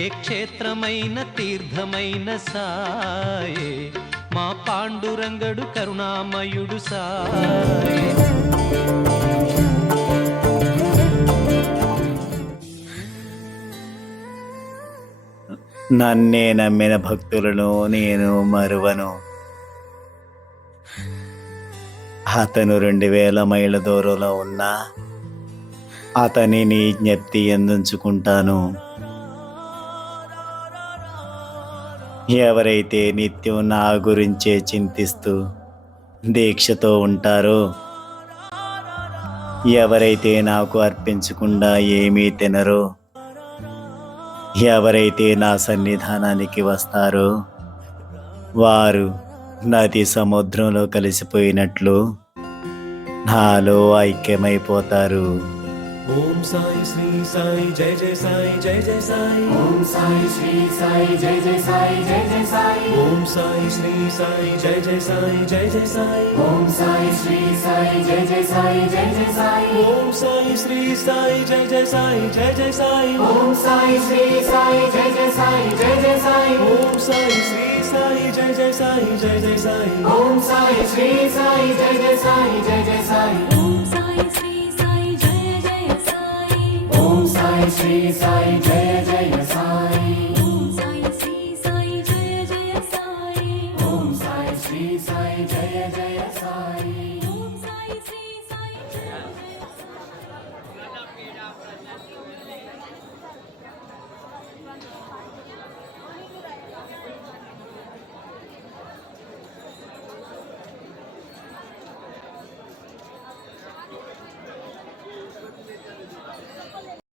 ఏ క్షేత్రమైన తీర్థమైన సాయే మా పాండురంగడు కరుణామయుడు సాయే. నన్నే నమ్మిన భక్తులను నేను మరువను. అతను 2000 మైళ్ళ దూరంలో ఉన్నా అతని నీ జ్ఞప్తి ఎందుంచుకుంటాను. ఎవరైతే నిత్యం నా గురించే చింతిస్తూ దీక్షతో ఉంటారో, ఎవరైతే నాకు అర్పించకుండా ఏమీ తినరో, ఎవరైతే నా సన్నిధానానికి వస్తారో వారు నది సముద్రంలో కలిసిపోయినట్లు నాలో ఐక్యమైపోతారు. ఓం సాయి శ్రీ సాయి జయ జయ సాయి జయ జయ సాయి. ఓం సాయి శ్రీ సాయి జయ జయ సాయి జయ జయ సాయి. ఓం సాయి శ్రీ సాయి జయ జయ సాయి జయ జయ సాయి. ఓం సాయి శ్రీ సాయి జయ జయ సాయి జయ జయ సాయి. ఓం సాయి శ్రీ సాయి జయ జయ సాయి జయ జయ సాయి. ఓం సాయి శ్రీ సాయి జయ జయ సాయి జయ జయ సాయి. ఓం సాయి శ్రీ సాయి జయ జయ సాయి జయ జయ సాయి. ఓం సాయి శ్రీ సాయి జయ జయ సాయి జయ జయ సాయి. ఓం సాయి శ్రీ సాయి జయ జయ సాయి. ఓం సాయి శ్రీ సాయి జయ జయ సాయి.